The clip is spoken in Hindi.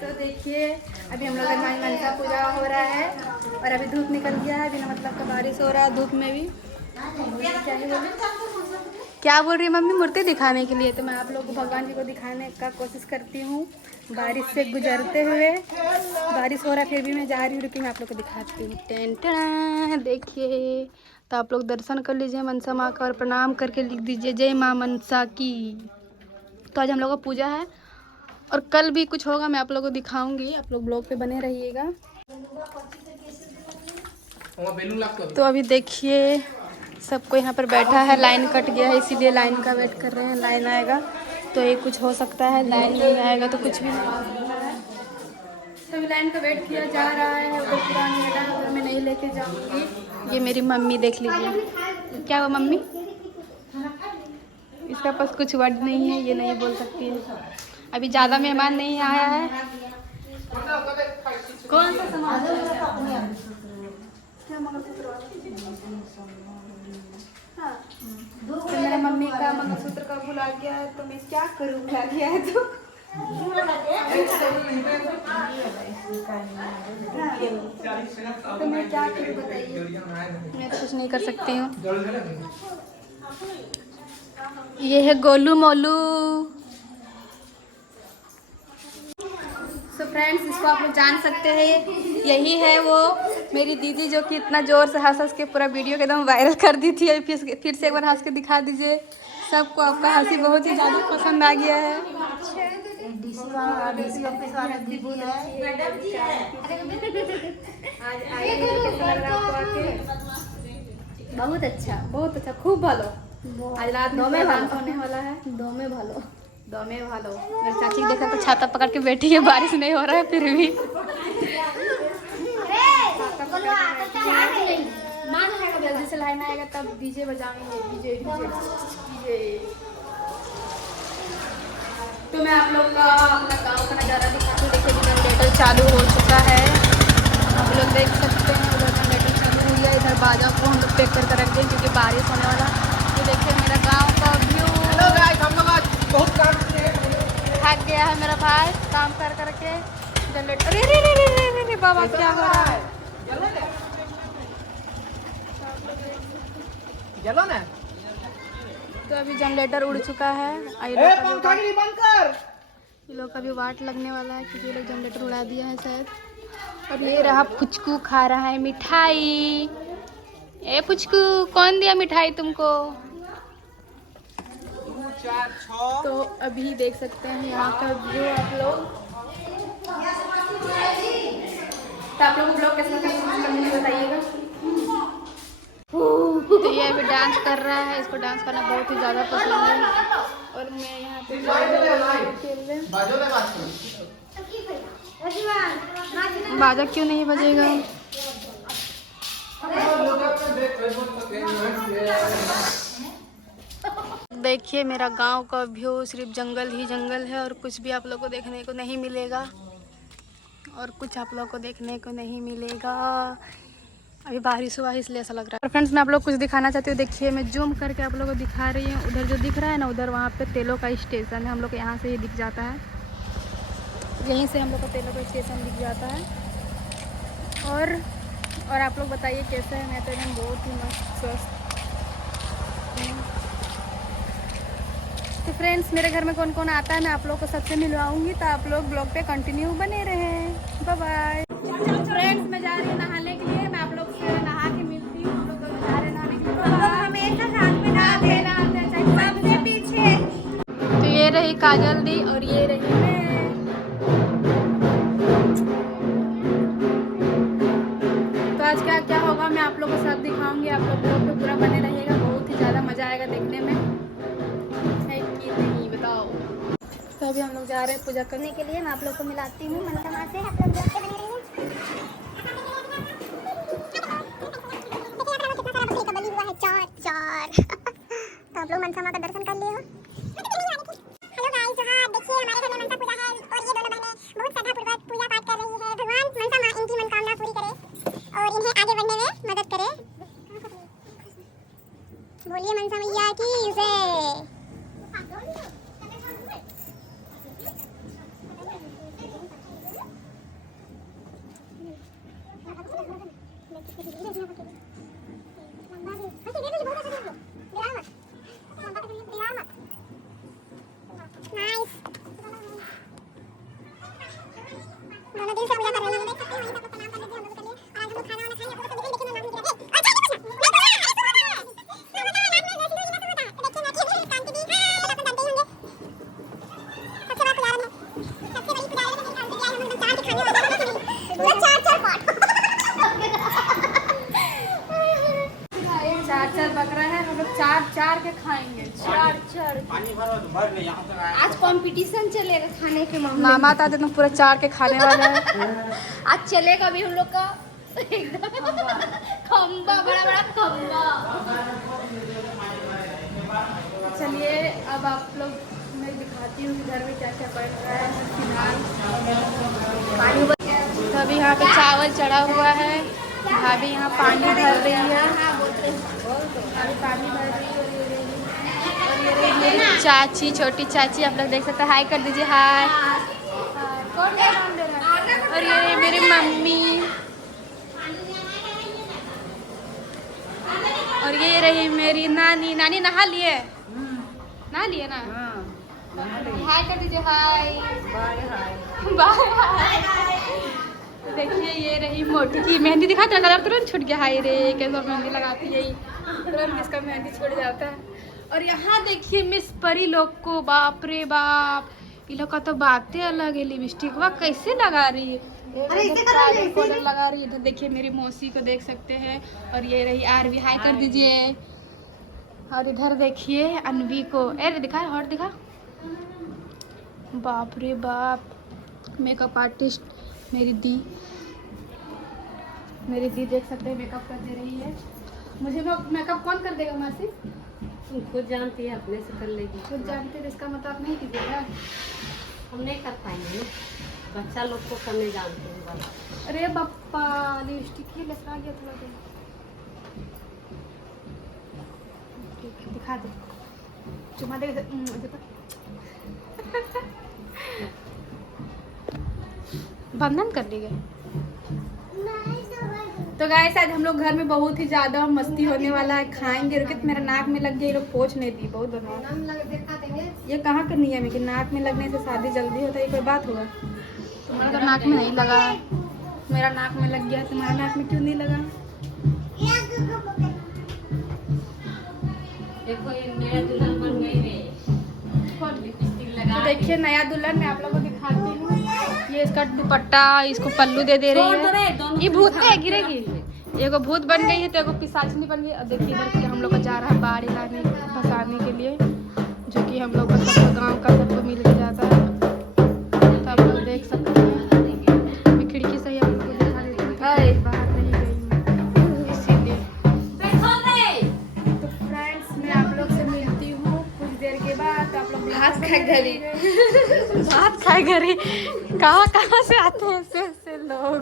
तो देखिए अभी हम लोग का माई मनसा पूजा हो रहा है और अभी धूप निकल गया है, बिना मतलब का बारिश हो रहा है धूप में भी। क्या बोल रही है मम्मी? मूर्ति दिखाने के लिए। तो मैं आप लोग को भगवान जी को दिखाने का कोशिश करती हूँ बारिश से गुजरते हुए। बारिश हो रहा है फिर भी मैं जा रही हूँ, रुकी मैं आप लोग को दिखाती हूँ। टेंटना देखिए, तो आप लोग दर्शन कर लीजिए मनसा माँ का और प्रणाम करके लिख दीजिए जय माँ मनसा की। तो आज हम लोग का पूजा है और कल भी कुछ होगा, मैं आप लोगों को दिखाऊंगी, आप लोग ब्लॉग पे बने रहिएगा। तो अभी देखिए सबको यहाँ पर बैठा है, लाइन कट गया है इसीलिए लाइन का वेट कर रहे हैं। लाइन आएगा तो ये कुछ हो सकता है, लाइन नहीं आएगा तो कुछ भी नहीं हो सकता है। सभी लाइन का वेट किया जा रहा है। उधर पुरानी हटा है, उधर मैं नहीं लेके जाऊँगी। ये मेरी मम्मी देख लीजिए। क्या हुआ मम्मी? इसका पास कुछ वर्ड नहीं है, ये नहीं बोल सकती है। अभी ज़्यादा मेहमान नहीं आया है। कौन सा सामान? क्या मंगलसूत्र? हाँ, तो मेरे मम्मी का मंगलसूत्र का भुला गया है तो मैं क्या करूँ, भुला गया है तो तो मैं क्या करूँ बताइए, मैं तो कुछ नहीं कर सकती हूँ। ये है गोलू मोलू। तो फ्रेंड्स इसको आप लोग जान सकते हैं, यही है वो मेरी दीदी जो कि इतना ज़ोर से हंस के पूरा वीडियो के एकदम वायरल कर दी थी। अभी फिर से एक बार हंस के दिखा दीजिए सबको। आपका हंसी बहुत ही ज़्यादा पसंद आ गया है। बहुत अच्छा, बहुत अच्छा, खूब भालो। आज रात में डांस होने वाला है। दो में भालो, दो में भालो। मेरे चाची देखा तो छाता पकड़ के बैठी है, बारिश नहीं हो रहा है फिर भी। जल्दी से लाइन आएगा तब डीजे बजाएंगे। DJ DJ. तो मैं आप लोग का अपना गांव का नज़ारा दिखाती हूँ। देखिए जनरेटर चालू हो चुका है, आप लोग देख सकते हैं। उधर जनरेटर चालू हुई है, इधर बाजा को हम लोग पैक कर रख दें क्योंकि बारिश होने वाला। ये देखिए मेरा गांव का व्यू। हेलो गाइस, हम लोग आज बहुत काम किए हैं। थक गया है मेरा भाई काम कर करके। जनरेटर अरे रे रे रे रे रे बाबा क्या हो रहा है? चलो ना। तो अभी जनरेटर उड़ चुका है। ये लोग का भी वाट लगने वाला है क्योंकि ये लोग जनरेटर उड़ा दिया है शायद। और ये रहा पुचकू खा रहा है मिठाई। ए पुचकू, कौन दिया मिठाई तुमको? तो अभी देख सकते हैं यहाँ का व्यू आप लोग। तो आप लोग ब्लॉग कैसा बताइएगा। तो ये अभी डांस कर रहा है, इसको डांस करना बहुत ही ज़्यादा पसंद है। और मैं यहाँ पे बाजा क्यों नहीं बजेगा? देखिए मेरा गांव का व्यू, सिर्फ जंगल ही जंगल है और कुछ भी आप लोग को देखने को नहीं मिलेगा। और कुछ आप लोग को देखने को नहीं मिलेगा। अभी बारिश हुआ है इसलिए ऐसा लग रहा है। और फ्रेंड्स मैं आप लोग कुछ दिखाना चाहती हूँ। देखिए मैं जूम करके आप लोगों को दिखा रही हूँ। उधर जो दिख रहा है ना, उधर वहाँ पे तेलों का स्टेशन है। हम लोग को यहाँ से ही दिख जाता है, यहीं से हम लोग का तेलों का स्टेशन दिख जाता है। और आप लोग बताइए कैसे है? मैं तो एकदम बहुत ही मस्त स्वस्थ। तो फ्रेंड्स मेरे घर में कौन कौन आता है मैं आप लोग को सबसे मिलवाऊंगी, तो आप लोग ब्लॉग पे कंटिन्यू बने रहें। Bye bye. फ्रेंड्स मैं जा रही हूँ नहाने के लिए, मैं आप लोग से नहा के मिलती हूँ। हम लोग दोनों जा रहे हैं नहाने के लिए। हमेशा साथ में नहाते सबसे पीछे। तो ये रही काजल दी और ये रही मैं। तो आज क्या क्या होगा मैं आप लोगों को सब दिखाऊंगी। आप लोग ब्लॉग पे पूरा बने रहिएगा, बहुत ही ज़्यादा मज़ा आएगा देखने में, है कि नहीं बताओ। तो अभी हम लोग जा रहे हैं पूजा करने के लिए। मैं आप लोग को मिलाती हूँ मनसा माँ से। आप लोग ब्लॉग पे बने रहिए। बनी हुआ है चार चार। तो आप लोग मनसा माँ का दर्शन कर लिए हो। हेलो गाइस, जो हाँ देखिए हमारे घर में मनसा पूजा है और ये दोनों बहनें बहुत श्रद्धापूर्वक पूजा पाठ कर रही है। भगवान मनसा माँ इनकी मनोकामना पूरी करे और इन्हें आगे बढ़ने में मदद करे। बोलिए मनसा मैया की जय। आज कंपटीशन चलेगा खाने के मामले में। मामा था तो पूरा चार के खाने वाला है। आज चलेगा अभी हम लोग का खम्बा, बड़ा बड़ा खम्बा। चलिए अब आप लोग मैं दिखाती हूँ घर में क्या क्या बन रहा है फिलहाल। तो अभी यहाँ पे चावल चढ़ा हुआ है, भाभी यहाँ पानी भर रही है, अभी पानी भर रही है। और ये रही मेरी चाची, छोटी चाची, आप लोग देख सकते हैं। हाय कर दीजिए, हाय। कौन का नाम ले रहा है? और ये रही मेरी मम्मी, और ये रही मेरी नानी। नानी नहा लिए? नहा लिए ना? हाय कर दीजिए, हाय। Bye hi. देखिए ये रही मोटी की मेहंदी, दिखा तेरा कलर तुरंत छूट गया। हाय रे कैसा मेहंदी लगाती है, तुरंत इसका मेहंदी छूट जाता है। और यहाँ देखिए मिस परी लोग को, बाप रे बाप, ये लोग का तो बातें अलग है। लिपस्टिक वह कैसे लगा रही है, कलर लगा रही है। इधर देखिए मेरी मौसी को देख सकते हैं। और ये रही आरवी, हाय कर दीजिए। और इधर देखिए अनवी को, अरे दिखा हॉट दिखा, बाप रे बाप, मेकअप आर्टिस्ट मेरी दी देख सकते हैं मेकअप कर दे रही है। मुझे मेकअप कौन कर देगा मासी? खुद जानती है, अपने से कर लेगी। खुद जानते हैं, इसका मतलब नहीं कीजिएगा। हम नहीं कर पाएंगे ना, बच्चा लोग को करने जानते हैं। अरे बप्पा, लिपस्टिक ही लगा गया थोड़ा देर। ठीक है दिखा दे, चुमा दे। बंधन कर दी गई। तो गाइस आज हम लोग घर में बहुत ही ज्यादा मस्ती होने वाला है। खाएंगे, रुके मेरा नाक में लग गया, ये लोग पोंछ नहीं दी, बहुत बदमाश। ये कहाँ का नियम है कि नाक में लगने से शादी जल्दी होता है, ये कोई बात हुआ? तुम्हारा तो नाक में नहीं लगा, मेरा नाक में लग गया, तुम्हारा नाक में क्यों नहीं लगा? देखो ये नया दुल्हन बन गई रे। तो देखिए नया दुल्हन मैं आप लोगों को दिखाती हूँ। ये इसका दुपट्टा, इसको पल्लू दे रही है। ये भूत है, गिरेगी। एगो भूत बन गई है तो एगो पिशाचनी बन गई। और देखिए इधर के हम लोग का जा रहा है बाड़ी लाने फंसाने के लिए, जो कि हम लोग का सबको गाँव का सबको मिल के जाता है। तो आप लोग देख सकते हैं, मैं खिड़की से ही आप लोग को दिखा देती हूँ, बाहर नहीं गई मैं इसीलिए। तो फ्रेंड्स मैं आप लोग से मिलती हूँ कुछ देर के बाद। आप लोग भात खाए घरी। भात खाए घरी, कहाँ कहाँ से आते हैं ऐसे ऐसे लोग।